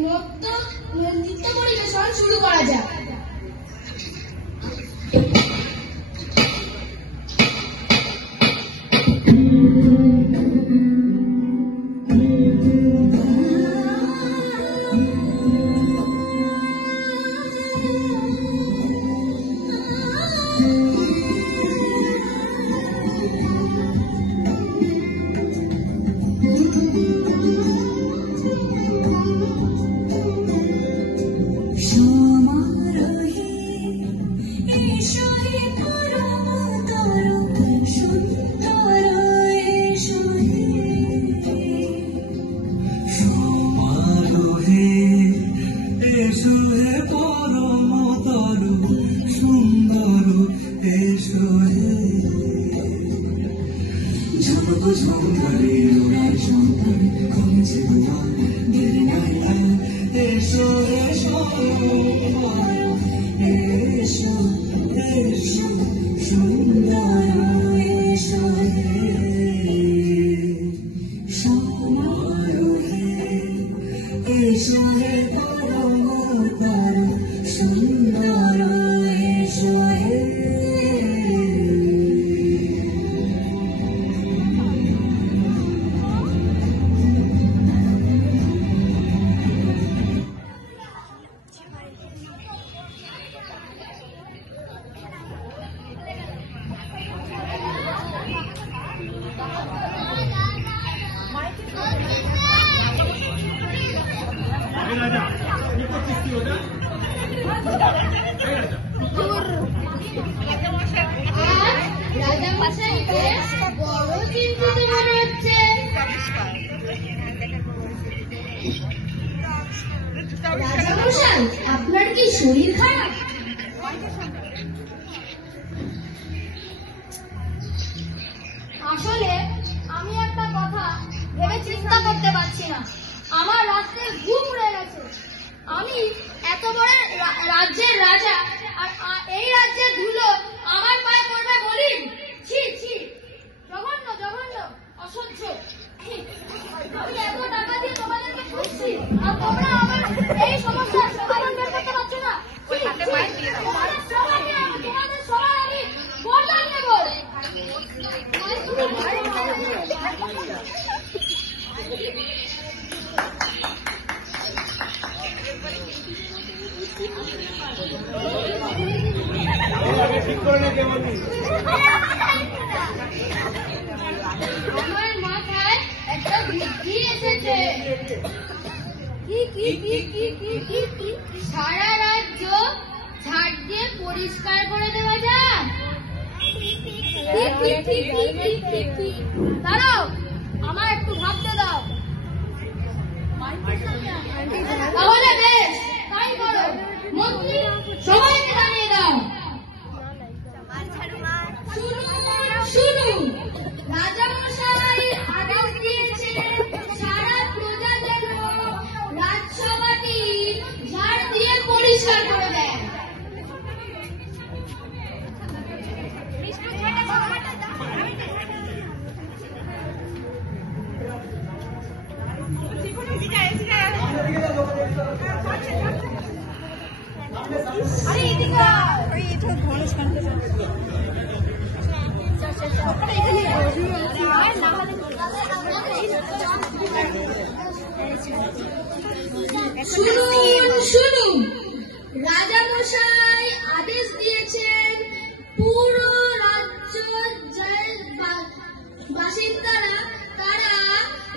নৃত্য পরিবেশন শুরু করা যাক। আপনার কি শরীর খারাপ? আসলে আমি একটা কথা ভেবে চিন্তা করতে পারছি না। আমার রাত্রে ঘুম উড়ে গেছে। আমি এত বড় রাজ্যের রাজা, আর এই রাজ্যের ধুলো আমার পায়ে পড়বে বলি? ছি ছি, জঘন্য জঘন্য, অসহ্য। আমি এত টাকা দিয়ে তোমাদেরকে খুঁজছি, আর তোমরা আমার এই সমস্যার সমাধান বের করতে পারছো না। তোমাদের সবার আমি বদলা নেব। আমার মাথায় একটা বুদ্ধি এসেছে। সারা রাজ্য ঝাড় দিয়ে পরিষ্কার করে দেওয়া যায়। দাঁড়াও, আমার একটু ভাবতে দাও। তাহলে বেশ, তাই করো। মন্ত্রী, সবাইকে জানিয়ে দাও। শুনুন, রাজা মশাই আদেশ দিয়েছেন সারা প্রজা যেন রাজসভাটি ঝাড় দিয়ে পরিষ্কার করে দেয়। শুনুন, রাজা মশাই আদেশ দিয়েছেন পুরো রাজ্য বাসিন্দারা তারা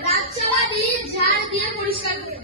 রাজসভাটি ঝাড় দিয়ে পরিষ্কার করে।